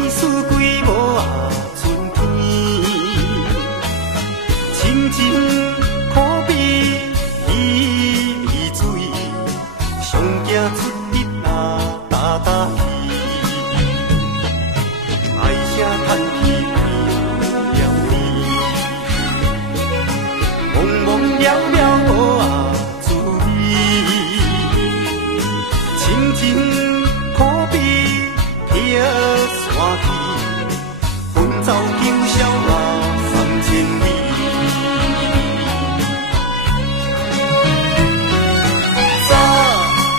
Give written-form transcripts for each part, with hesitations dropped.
年四季无啊春天，清清可比鱼儿水，上行出日啊大大鱼，爱声叹气为了你，茫茫渺渺无啊滋味，清清可比叶山去，奔走九霄啊3000里。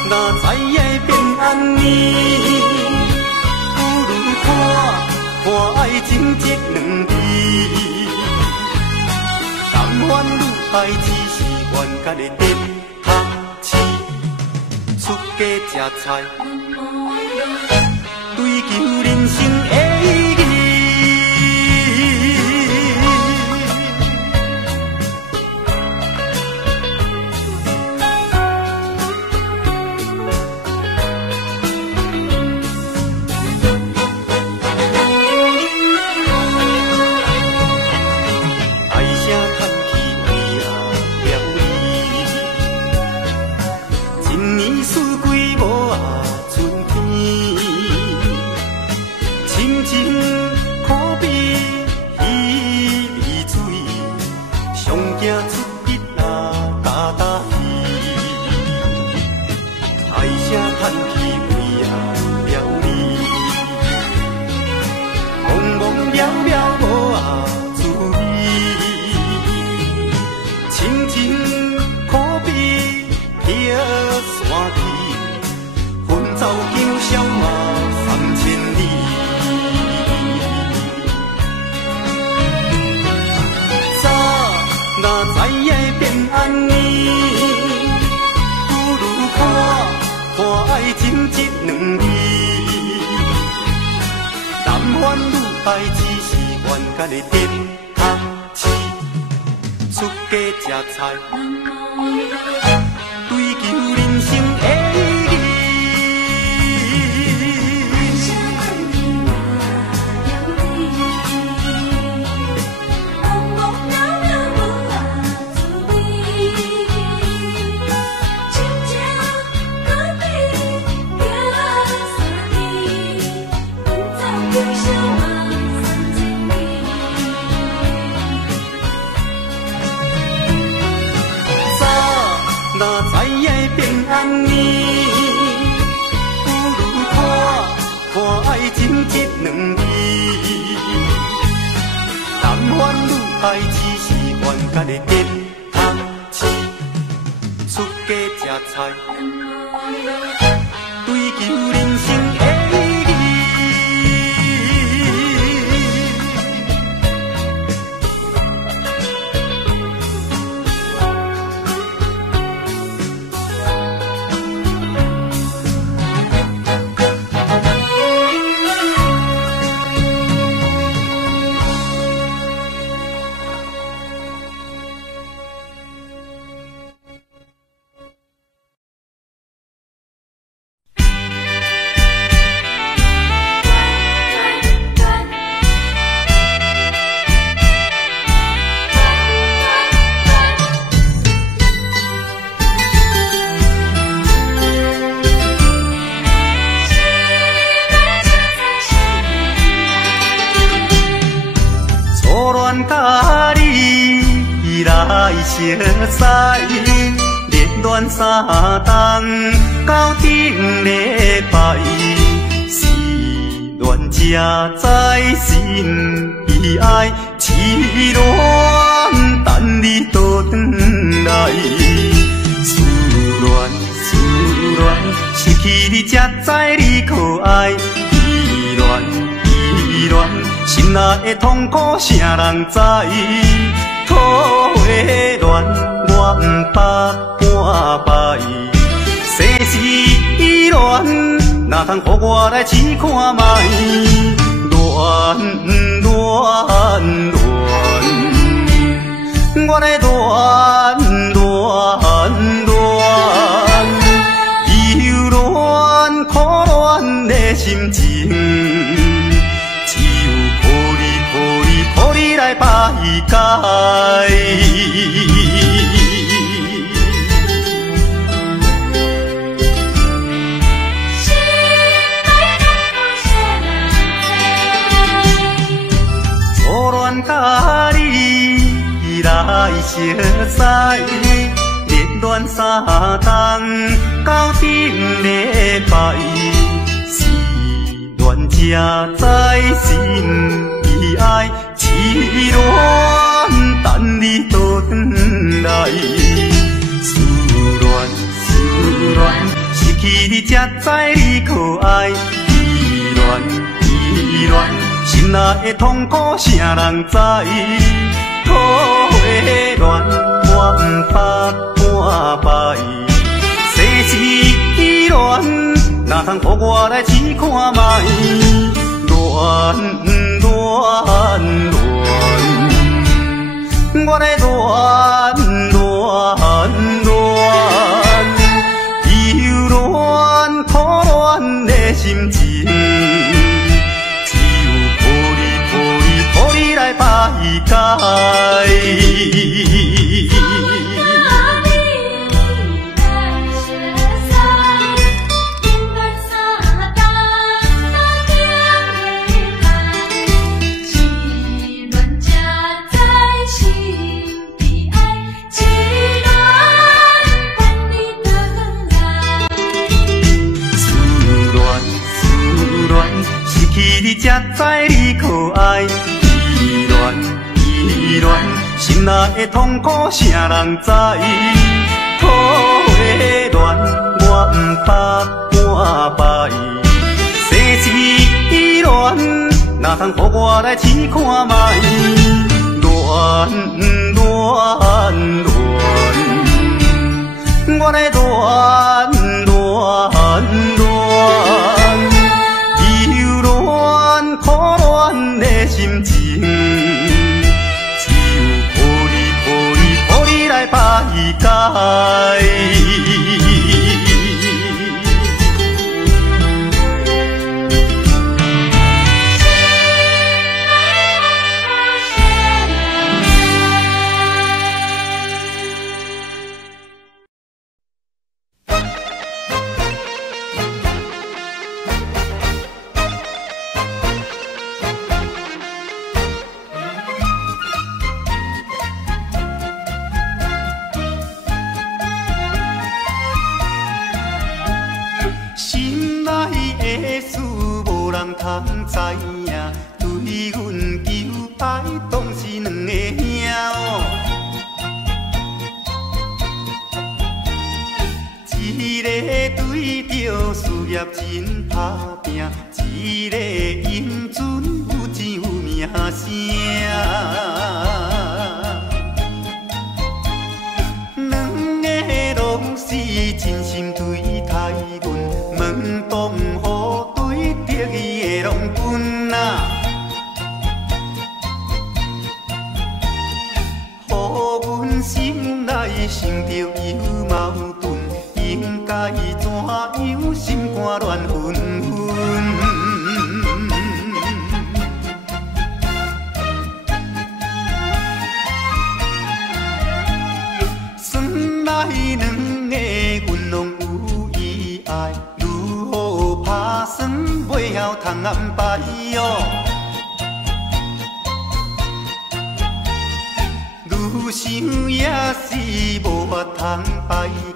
哪知会变安尼？不如看爱情这两字，但愿愈爱只是冤家的电读书，出家吃菜，追求人生的意义。爱只是冤家的电读书，出家吃菜，追求人生的意义。哪知会变安尼？不如看爱情这两字，但愿愈爱只是冤家的电读书，出家吃菜，追求人生的意义。甲你来相识，热恋三冬到顶礼拜，是恋才知心意爱，痴恋等你倒转来，思恋失去你才知你可爱，依恋。心内的痛苦，啥人知？土花恋，我不捌半摆。世事恋，哪通予我来试看卖？恋，我来恋，忧恋苦恋的心情。解。初恋甲你来相识，热恋三冬到顶礼拜，是恋才知心意爱，痴恋等你倒转来。思恋，失去你才知你可爱，依恋。心内的痛苦，啥人知？土的恋，我不怕半摆。世事恋，哪通予我来试看卖？恋，我来恋，忧恋苦恋的心情。来排解。失去你才知你可爱。依恋，心内的痛苦，啥人知？土的恋，我不怕半摆。世事恋，哪通予我来试看卖？恋，我来恋，忧恋苦恋的心情。来排解。通知影，对阮求爱，当是两个兄哦。一个对着事业真打拼，一个英俊有钱有名声。两个拢是真心对待阮，门当户对，得意的拢分啊。予阮心内生着有矛盾，应该怎样心肝乱纷纷？算来两个阮拢有意爱，如何打算袂晓通安排哟？愈想也是无法通排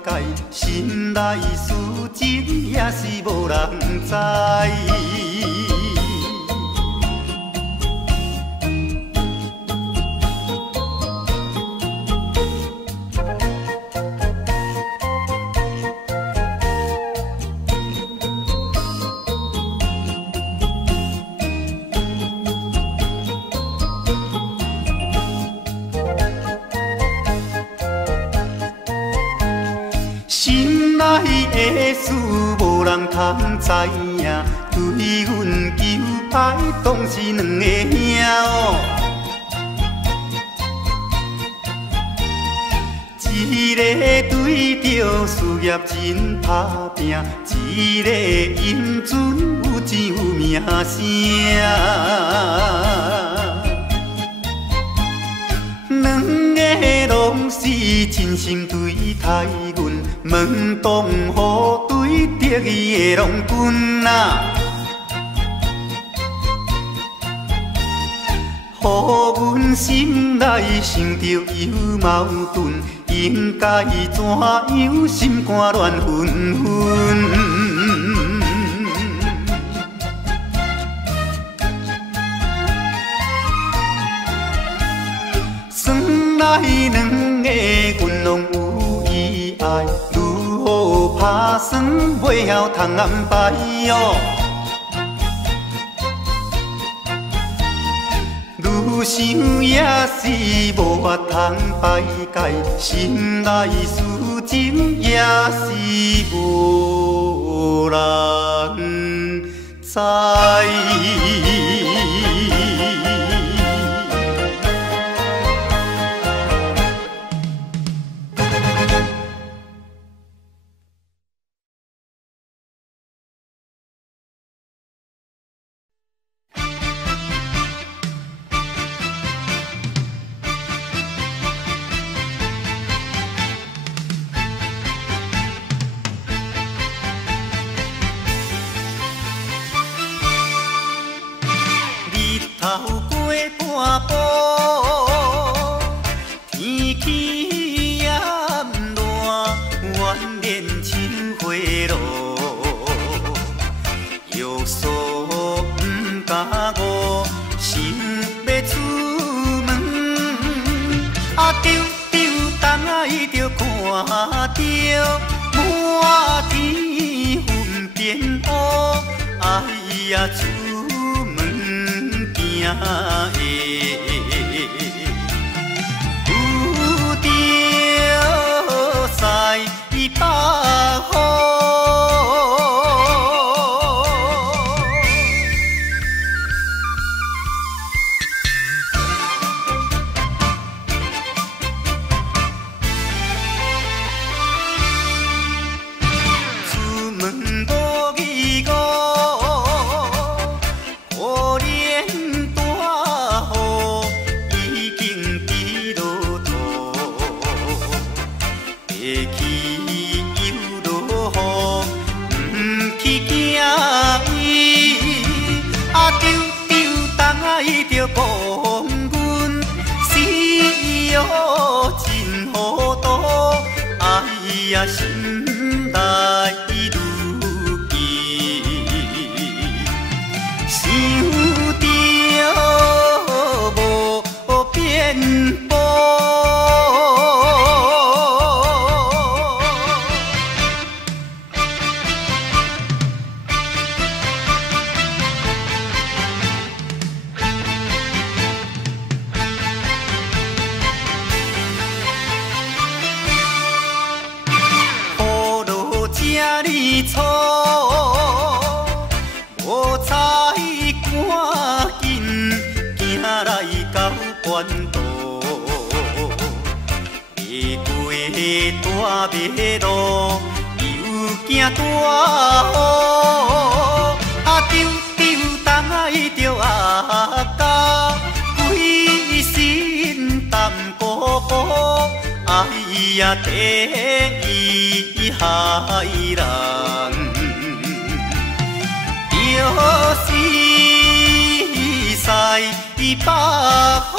解，心内事情也是无人知。心内的事无人通知影，对阮求爱当是两个兄哦。一个对着事业真打拼，一个英俊有钱有名声。你真心对待阮，问当予对得意的郎君啊，予阮心内想着有矛盾，应该怎样心肝乱纷纷？来两个阮拢有意爱，如何打算袂晓通安排哟？愈想也是无法通排解，心内事情也是无人知。透过半步，天气炎热，怨念像花落，约束不敢误，想要出门，丢东来就看着满天云变乌，哎呀！有着西北风，出门无意外。讲阮死哟真糊涂，哎呀心内愈急，想着无变步。错，无采赶紧行来到关渡，爬过大马路，又惊大雨，丢东来着家，规身淡薄薄，哎呀第一害人。又是西北风。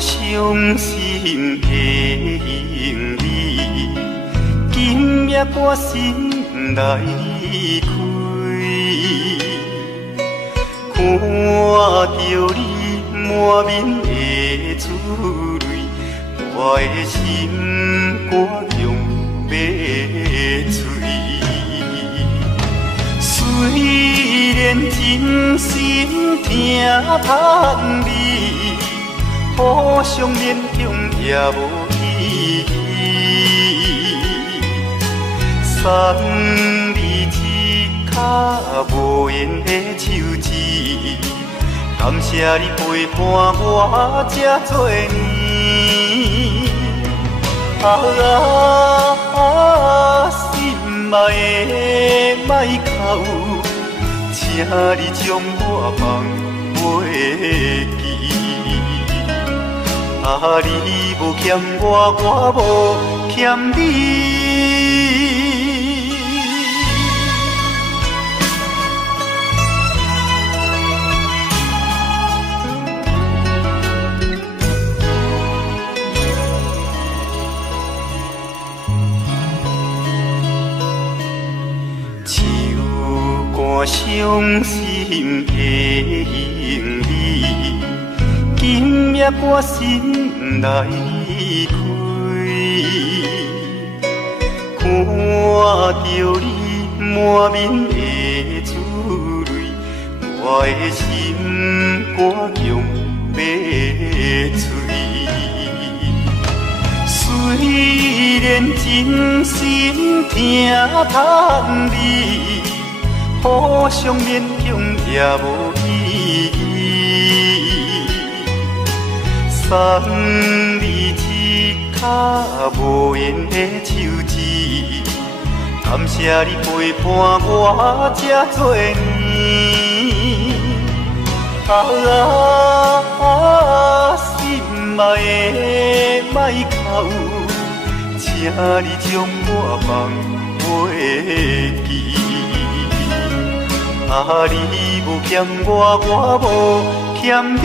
伤心的行李，今夜我心来开，看着你满面的珠泪，我的心肝用要碎。虽然真心疼痛你，互相勉强也无意义。送你一卡无言的手指，感谢你陪伴我这多年。心爱的莫哭，请你将我放袂记。你无欠我，我无欠你。伤心的行李，今夜我心来开，看着你满面的珠泪，我的心肝强要碎。虽然真心疼痛你，互相勉强也无意义，送你一卡无言的手指，感谢你陪伴我这多年。心爱的莫哭，请你将我放袂记。你无欠我，我无欠你。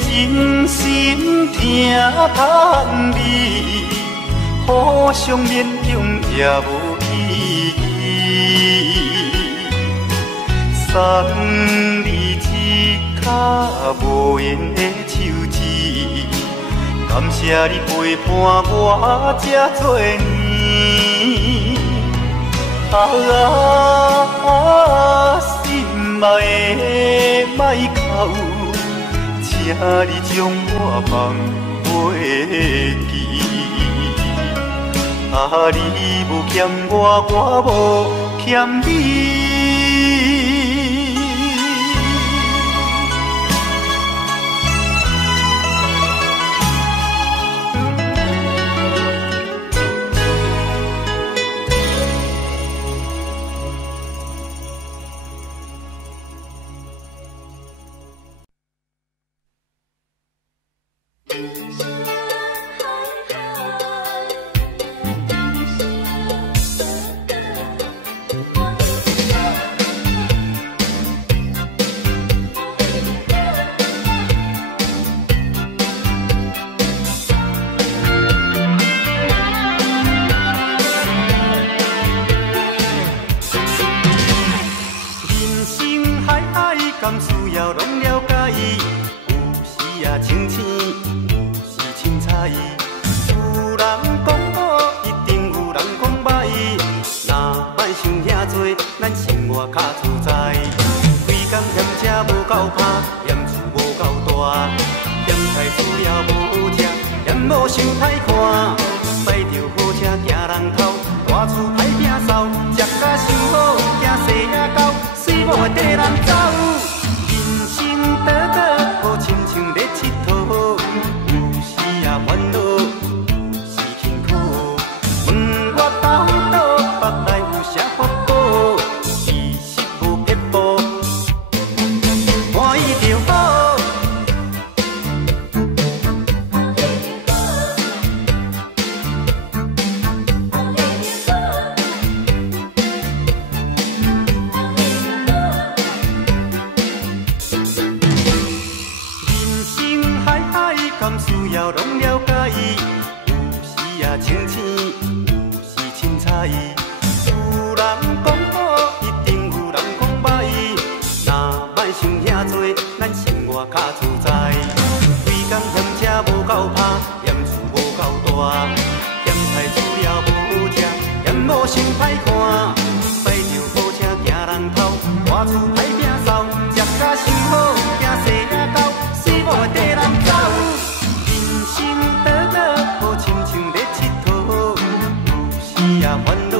真心疼痛你，互相勉强也无意义。送你一卡无言的手指，感谢你陪伴我这多年。心爱的莫哭，请你将我放袂记。你无欠我，我无欠你。正多，咱生活较自在。规工嫌车无够拍，嫌厝无够大，嫌菜煮了无食，嫌某心歹看。驶着好车行人头，大厝歹摒扫，食甲伤好，惊细仔狗，死某会跟人走。人生短短，好亲像咧佚佗，有时也烦恼。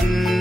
人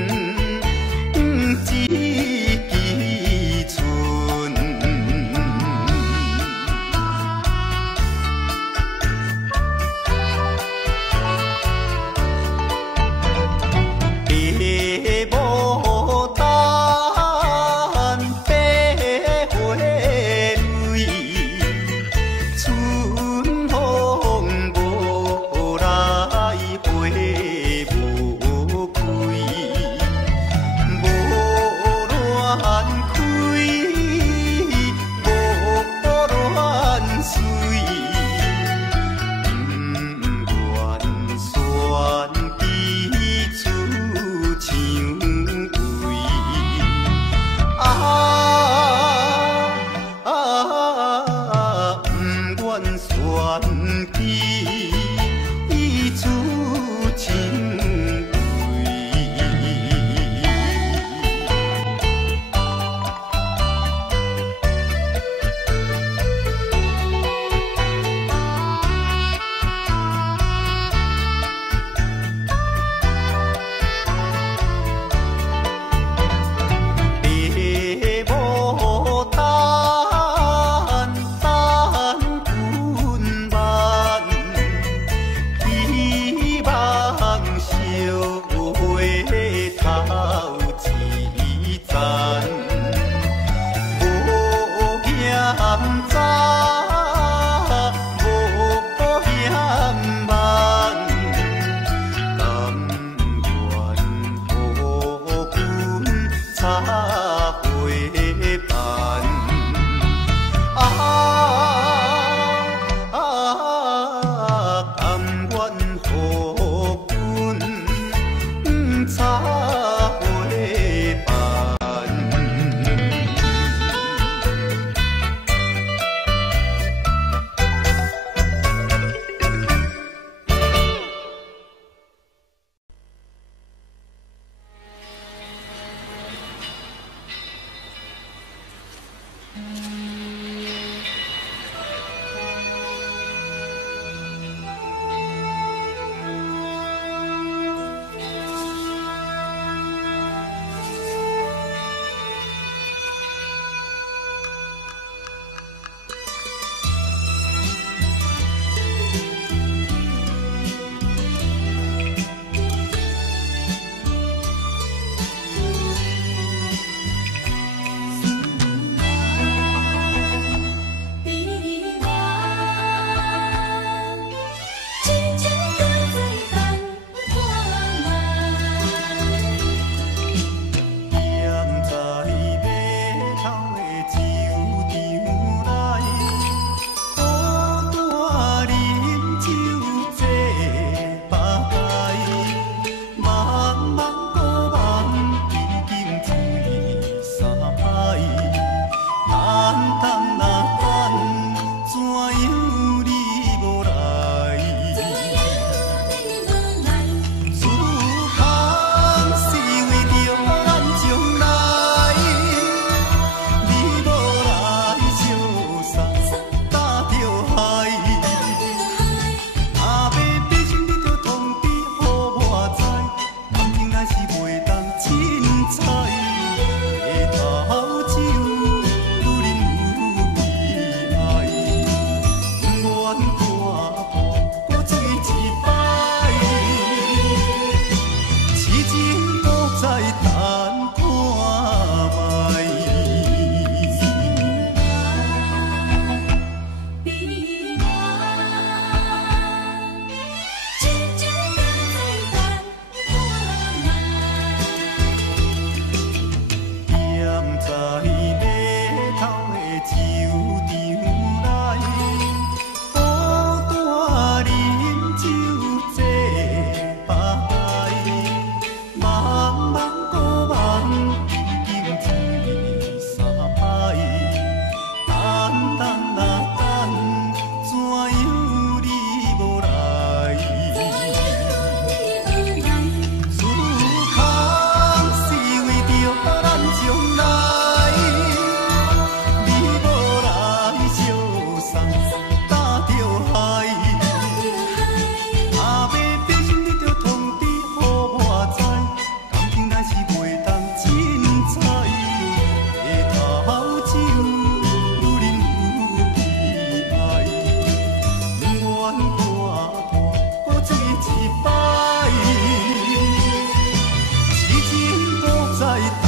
人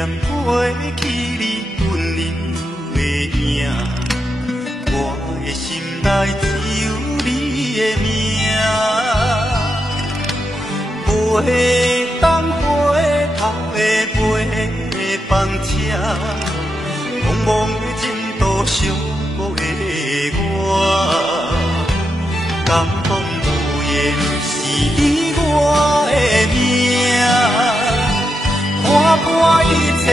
念过去你温柔的影，我的心内只有你的名。袂当回头的尾班车，茫茫的前途寂寞的我，感动无言是你我的命。看破一切，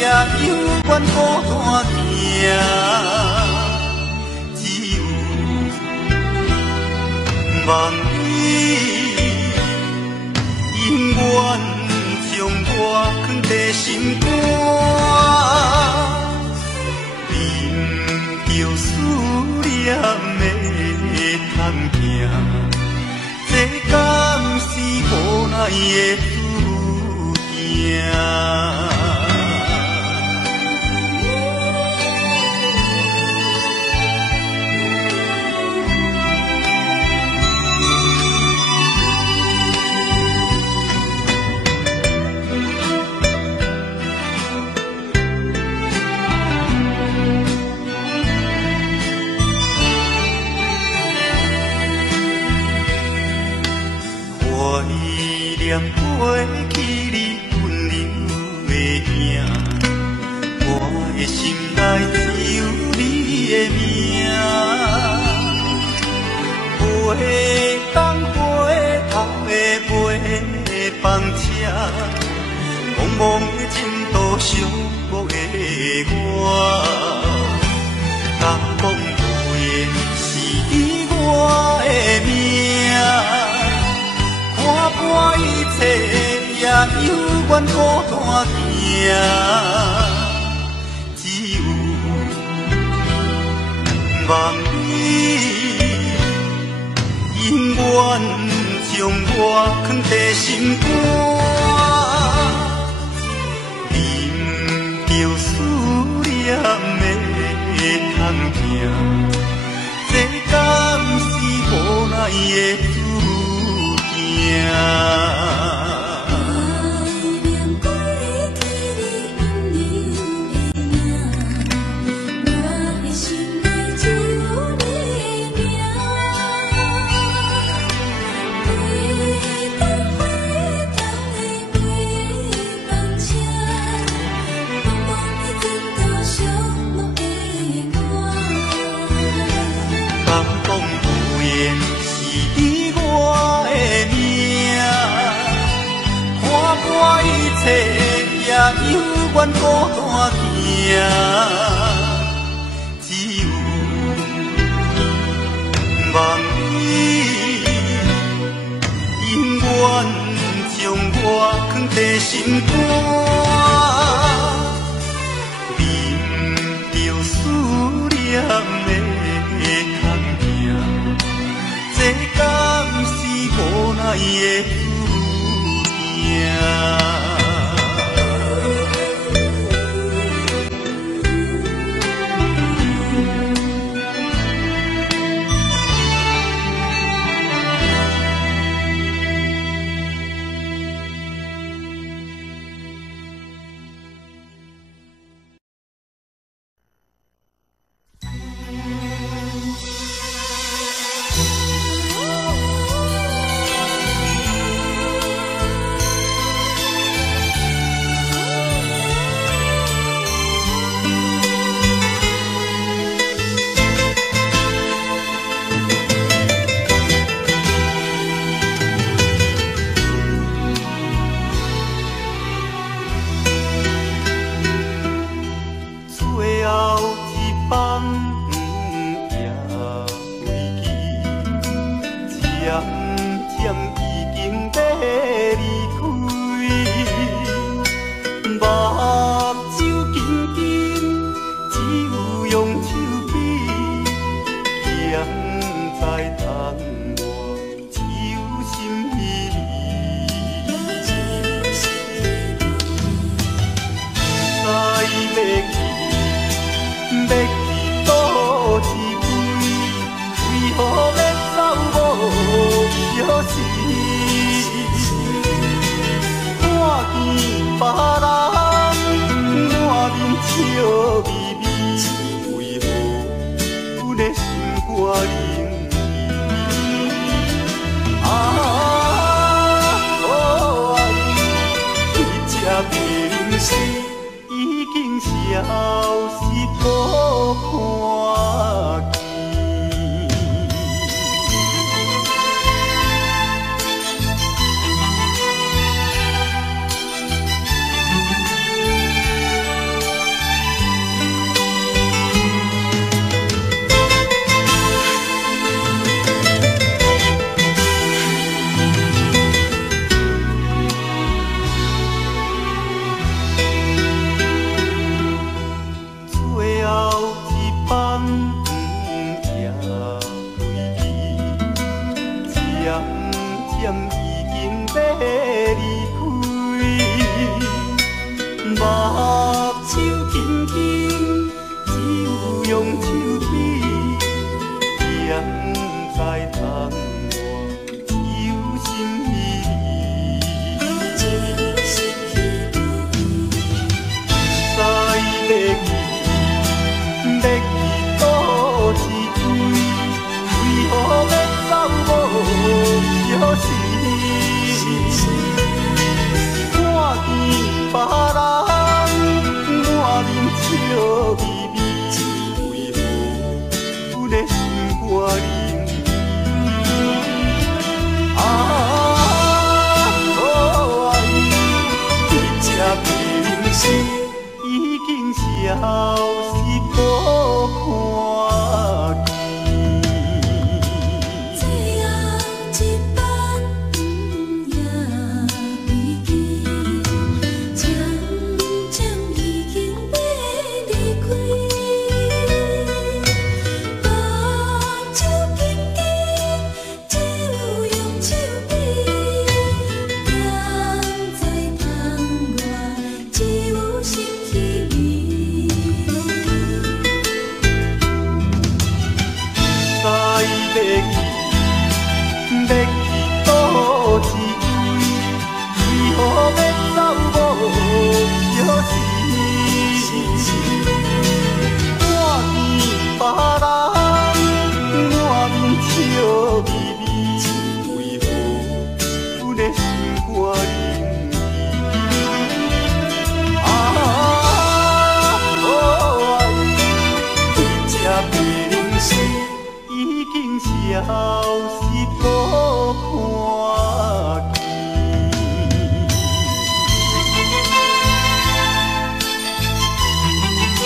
也犹原孤单行，只有望你永远将我藏在心肝，忍着思念的叹行，这敢是无奈的注定。怀念过去你温柔的影，我的心内只有你的名。袂当回头的尾班车，茫茫的前途寂寞的我，感动无言是你我的命。看破一切，也犹原孤单行，只有望你永远将我藏在心肝，忍着思念的叹行，这敢是无奈的注定。也犹原孤单行，只有望你永远将我藏在心肝，忍着思念的叹行，这敢是无奈的注定。渐已经要离开，目睭轻轻，只有用手指，点在窗外揪心意。在要去，要去倒一位？为何要走无消息？看见别人满面笑眯眯，为何阮的心肝冷？啊，可爱，你这平时已经消失无看见。消失无看见。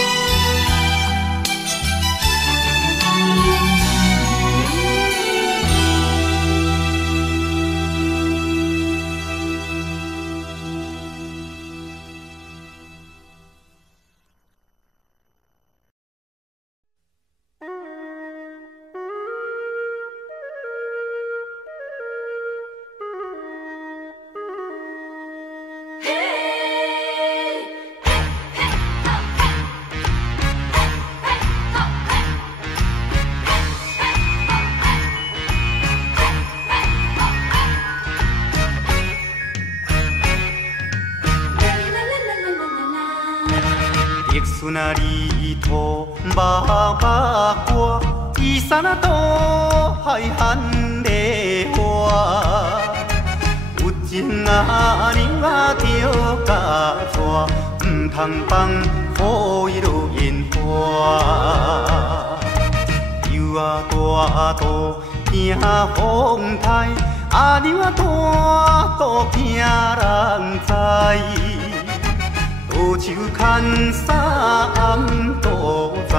玉笋啊，离土麻麻歌，伊山啊渡海含梨花。有情啊，娘啊着甲娶，唔通放予伊落烟花。油啊大渡惊风台，啊娘啊大渡惊人知。倒手牵衫暗倒在，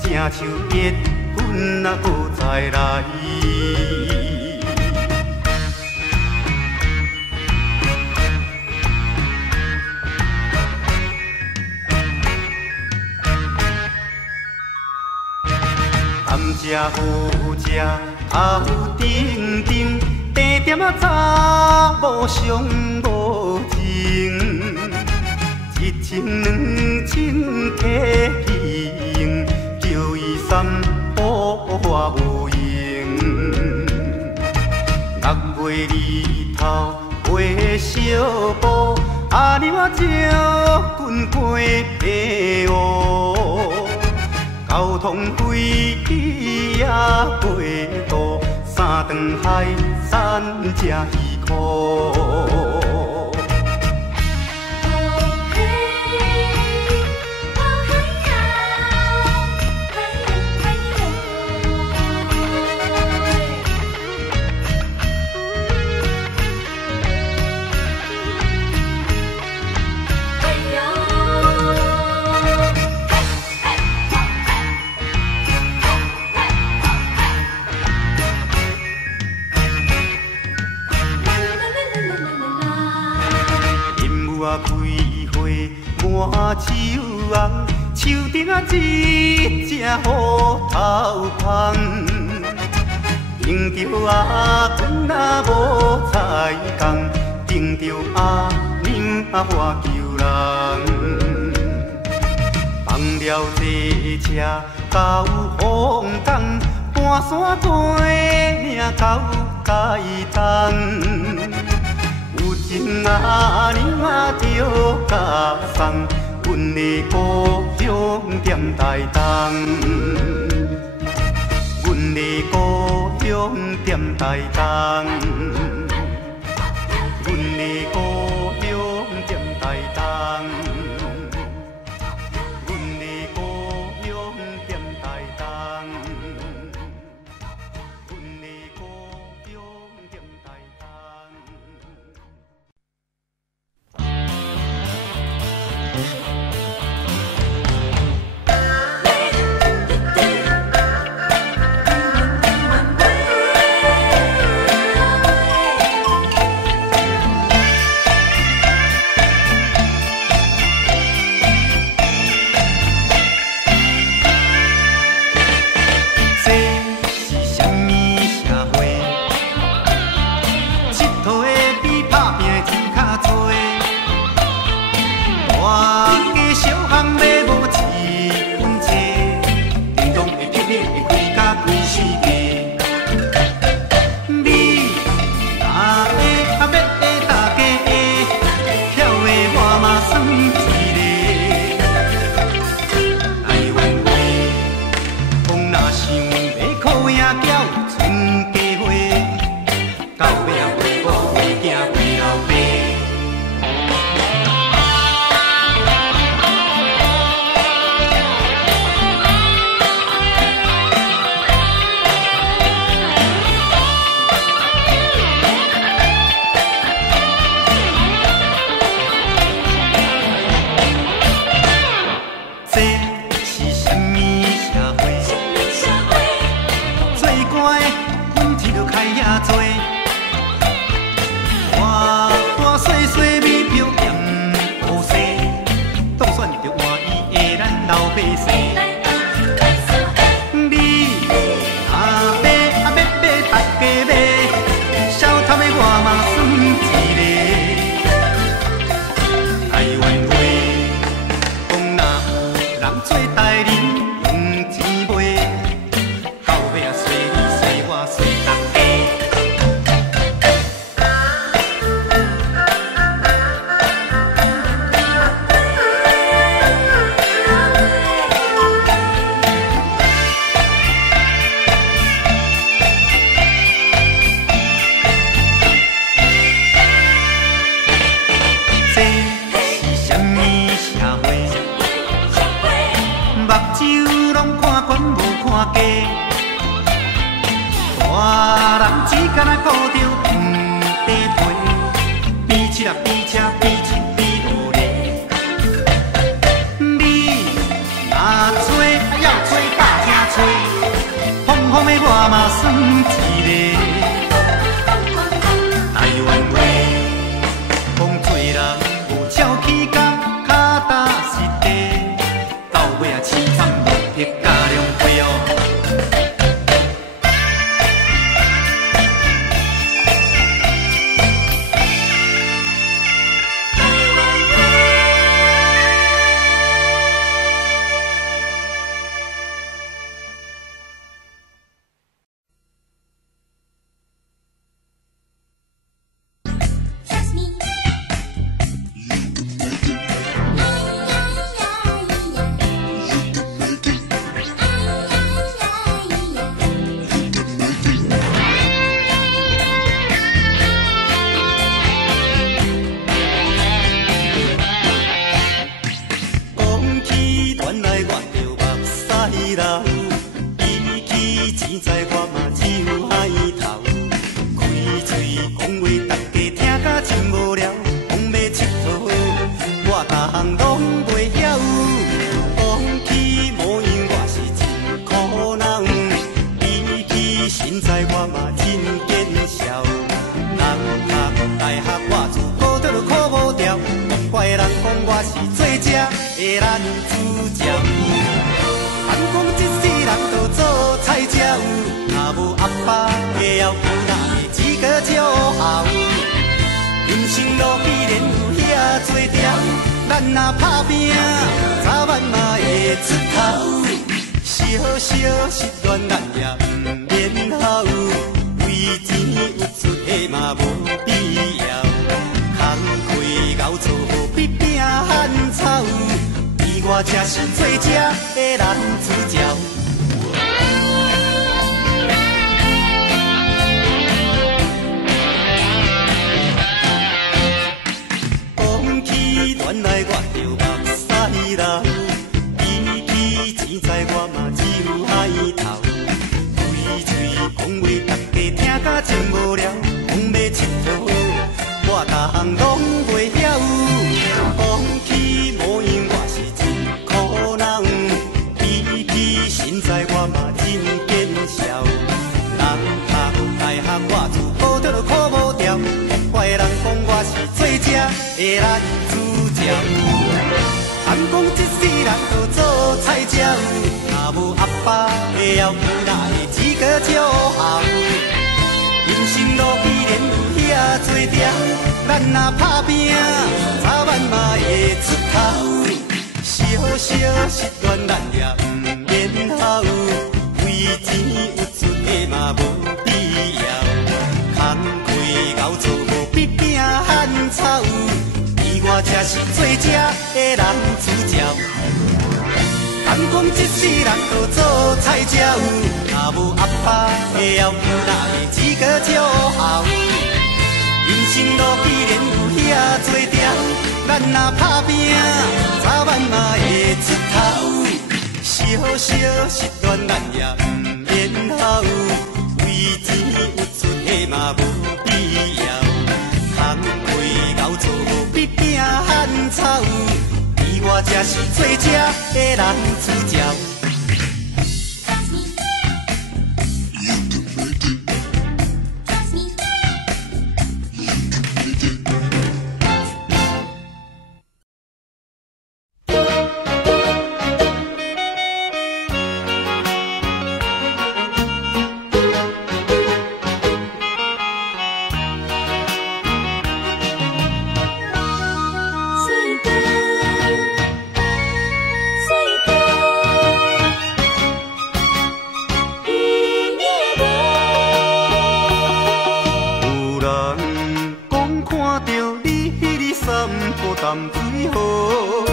正手结棍啊，搁再来。甘蔗好食，头顶顶，茶点啊查某上无情。一情两情客去用，叫伊三宝我无用。6月日头月小布，阿娘啊招棍过白乌。交通费也过度，三顿海产吃鱼苦。满手红，手顶啊一只虎头芳，羊等着阿阮啊无彩工，等着阿娘啊花求人。放了这车到风港，半山地领到街东。有情阿娘啊着甲送，阮的故乡踮台东。阮的故乡踮台东，阮的故乡踮台东，阮的故乡踮台东，阮的故乡踮台东。的男主角，反讲一世人都做菜鸟，若无阿爸的咱若打拼，早晚嘛会出头。小小失恋，咱也毋免好，为钱有出的嘛无必要。空开熬做必拼汉草，伊我才是最正的男主角。讲起恋爱，我就目屎流。钱财我嘛只有海头，嘴嘴讲话，大家听甲真无聊。讲要佚佗，我逐项拢袂晓。讲起模样，我是真苦恼。比起身材，我嘛真见笑。人读大学，我自好得考无掉。坏人讲我是最正的男主角。谈讲一世人都做菜鸟，若无阿爸的后母，哪会资格照后？人生路依然有遐多条，咱若打拼，早晚嘛会出头。小小失恋，咱也毋免好，为钱有出的嘛无必要。空开熬做无必拼汉草。我才是最正的男主角。谈讲一世人都做菜鸟，若无阿爸的后母，哪会资格照后？人生路依然有遐多条，咱若打拼，早晚嘛会出头。小小失恋，咱也毋免好，为钱有出的嘛无必要。空开熬做必拼汉草，伊我才是最正的男主角。淡水河，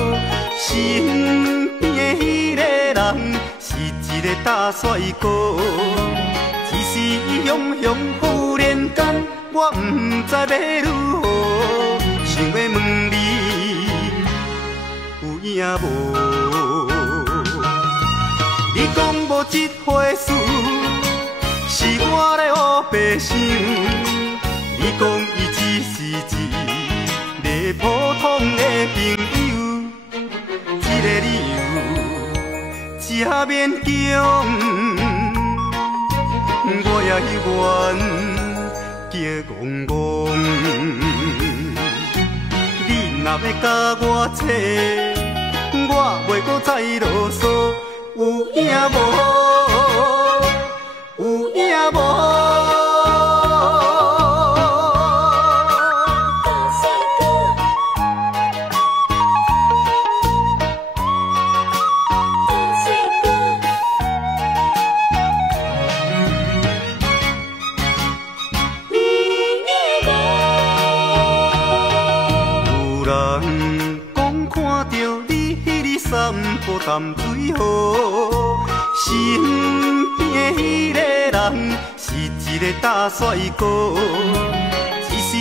身边的迄个人是一个大帅哥。一时雄雄忽然间，我不知要如何，想要问你有影无？你讲无这回事，是我咧黑白想。你讲伊只是一个普通的朋友，这个理由正勉强，我也愿叫戆戆。你若要甲我扯，我袂搁再啰嗦，有影无？有影无？淡水河，身边的迄个人是一个大帅哥。一时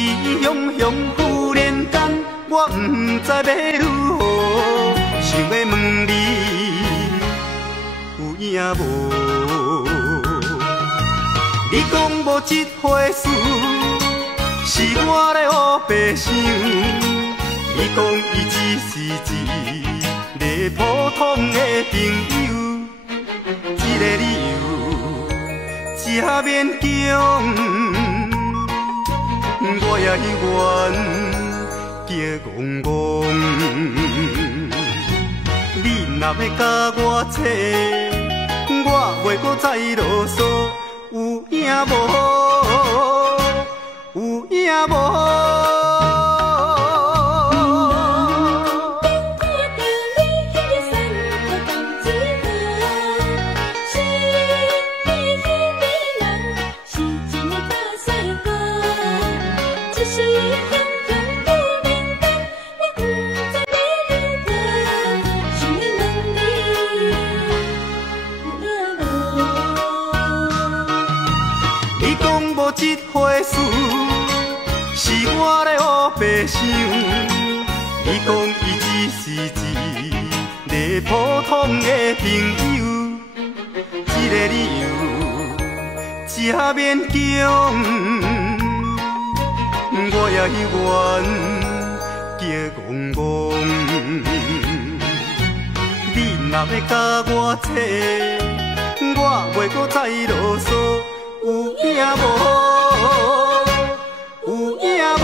雄雄忽然间，我不知要如何，想要问你有影无？你讲无这回事，是我咧黑白想。你讲伊只是一个普通的朋友，这个理由正勉强，我也愿叫戆戆。你若要甲我扯，我袂搁再啰嗦，有影无？有影无？一回事，是我咧黑白想。你讲伊只是一个普通的朋友，这个理由真勉强。我也愿叫戆戆。你若要甲我扯，我袂搁再啰嗦。 有影无？有影无？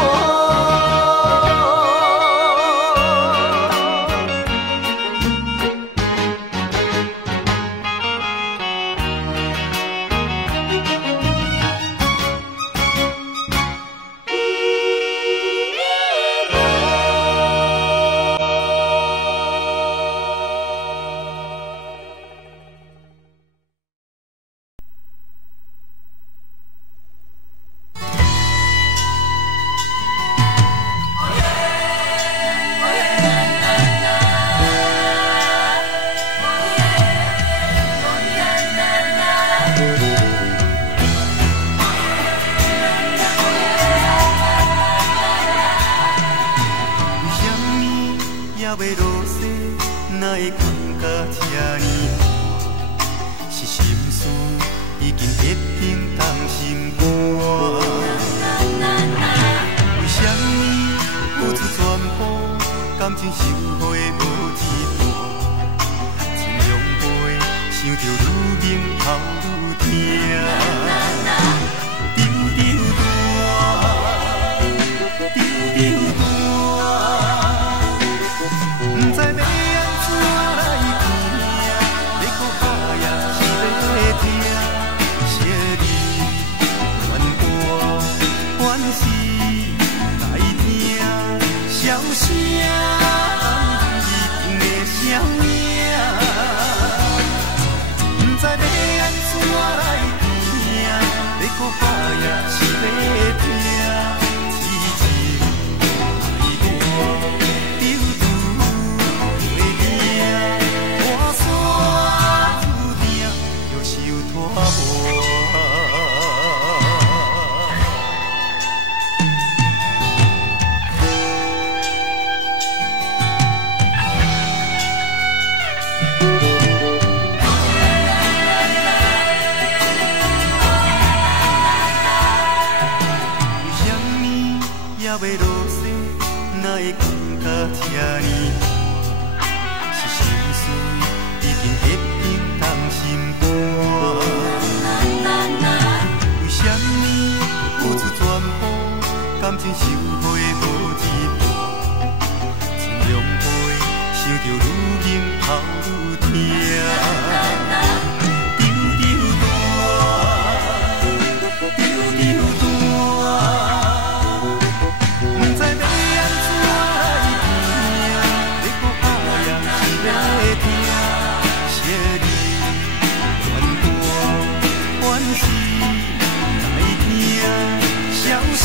小声。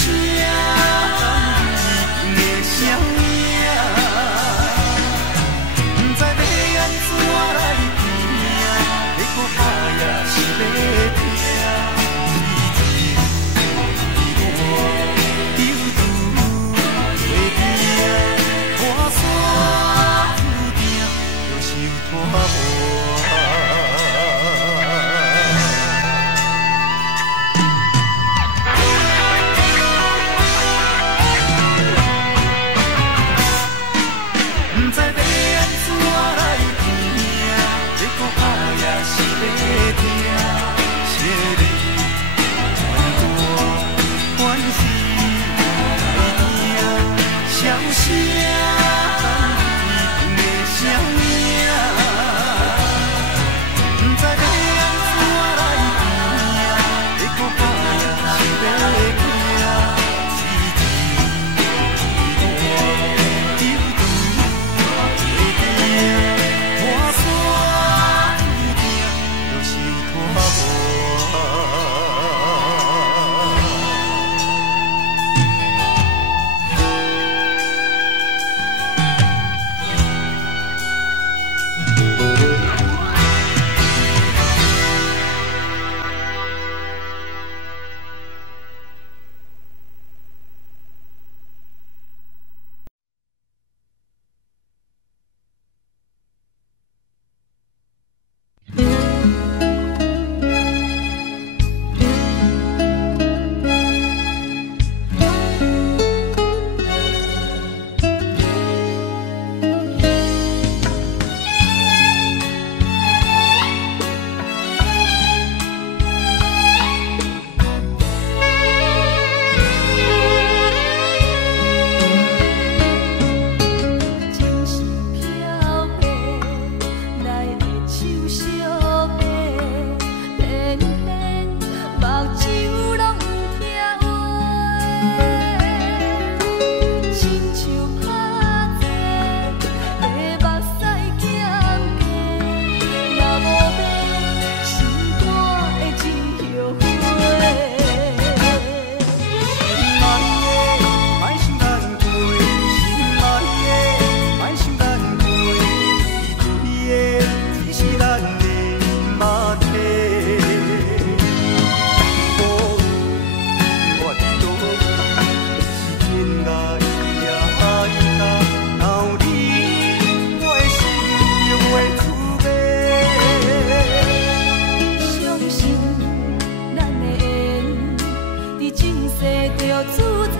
世着主题，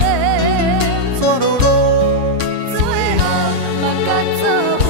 怎落落，最后嘛甲做伙。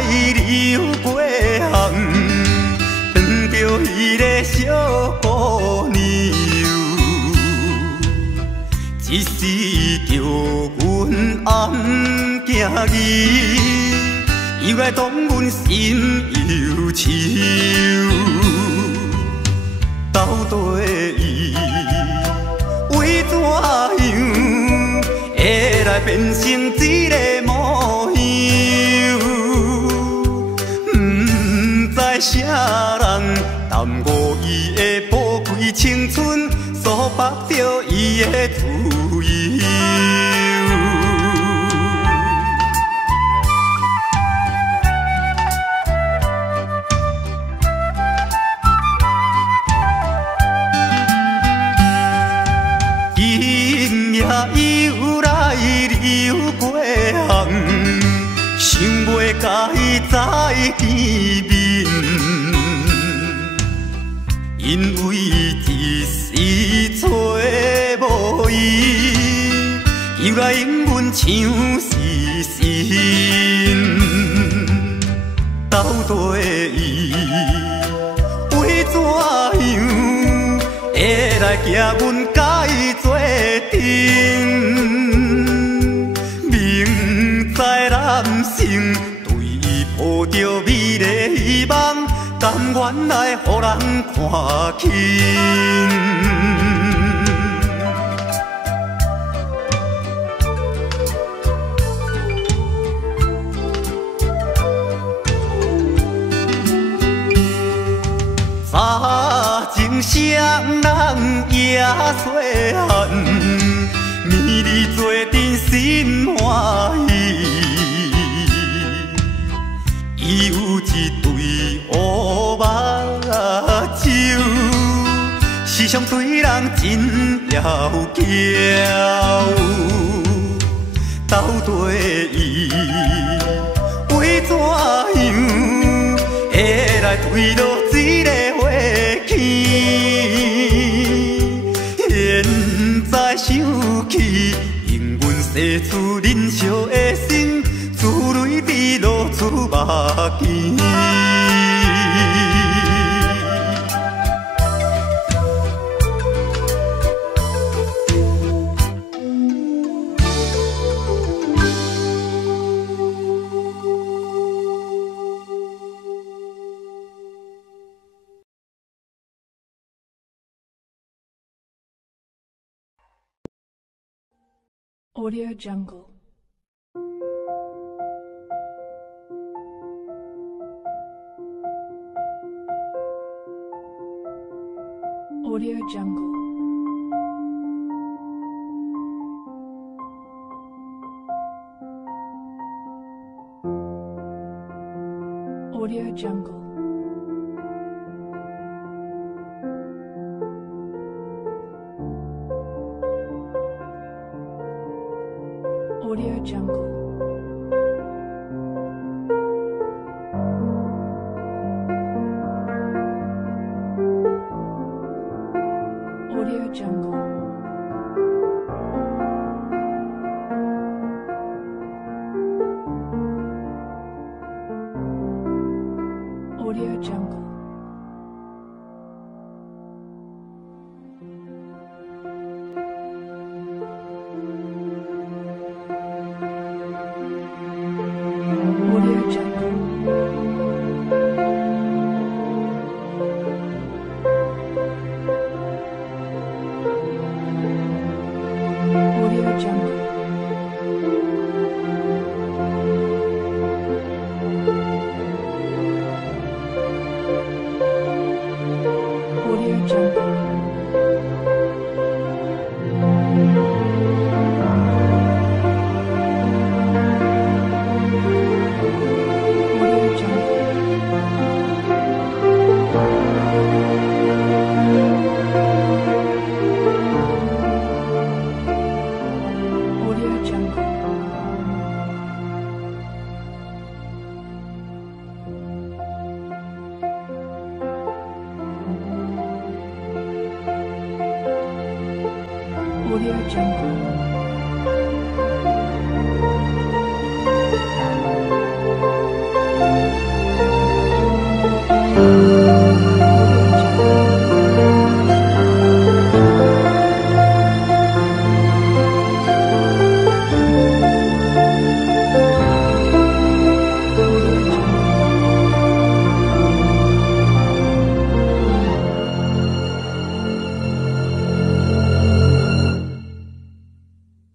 流过巷，遇着迄个小姑娘，一时着阮暗惊伊，又来当阮心忧愁。到底伊为怎样会来变成这个模样？不知啥人耽误伊的宝贵青春，所绑着伊的自由。今夜又来流过巷，想袂甲伊再见面，因为一时找无伊，又来永阮像是神。到底伊为怎样会来行阮甲伊做阵？明知男性对伊抱着美丽希望，甘愿来予人看轻。早情双人也细汉，绵里做阵心欢喜。伊有一对乌目睭，时常对人真妖娇。到底伊为怎样会来推落这个花期？现在想起，永远逝去忍笑的心，珠泪滴落出目镜。Audio Jungle. Audio Jungle. Audio Jungle. Audio Jungle. Audio Jungle. Audio Jungle. Audio Jungle. Audio Jungle. Audio Jungle. Audio Jungle. Audio Jungle.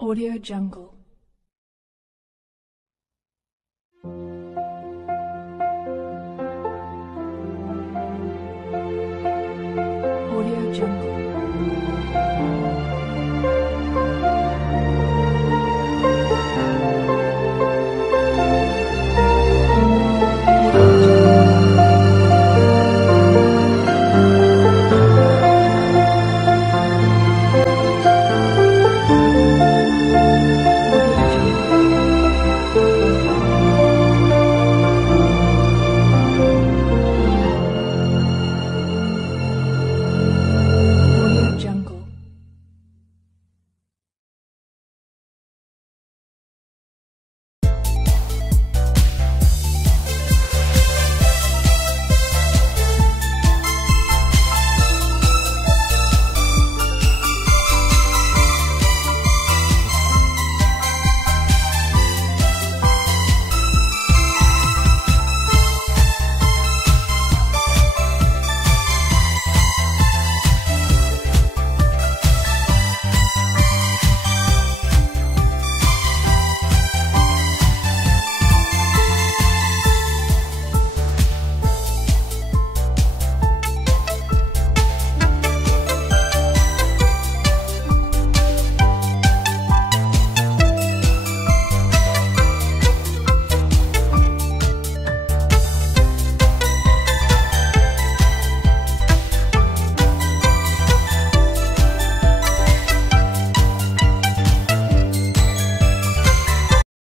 Audio Jungle.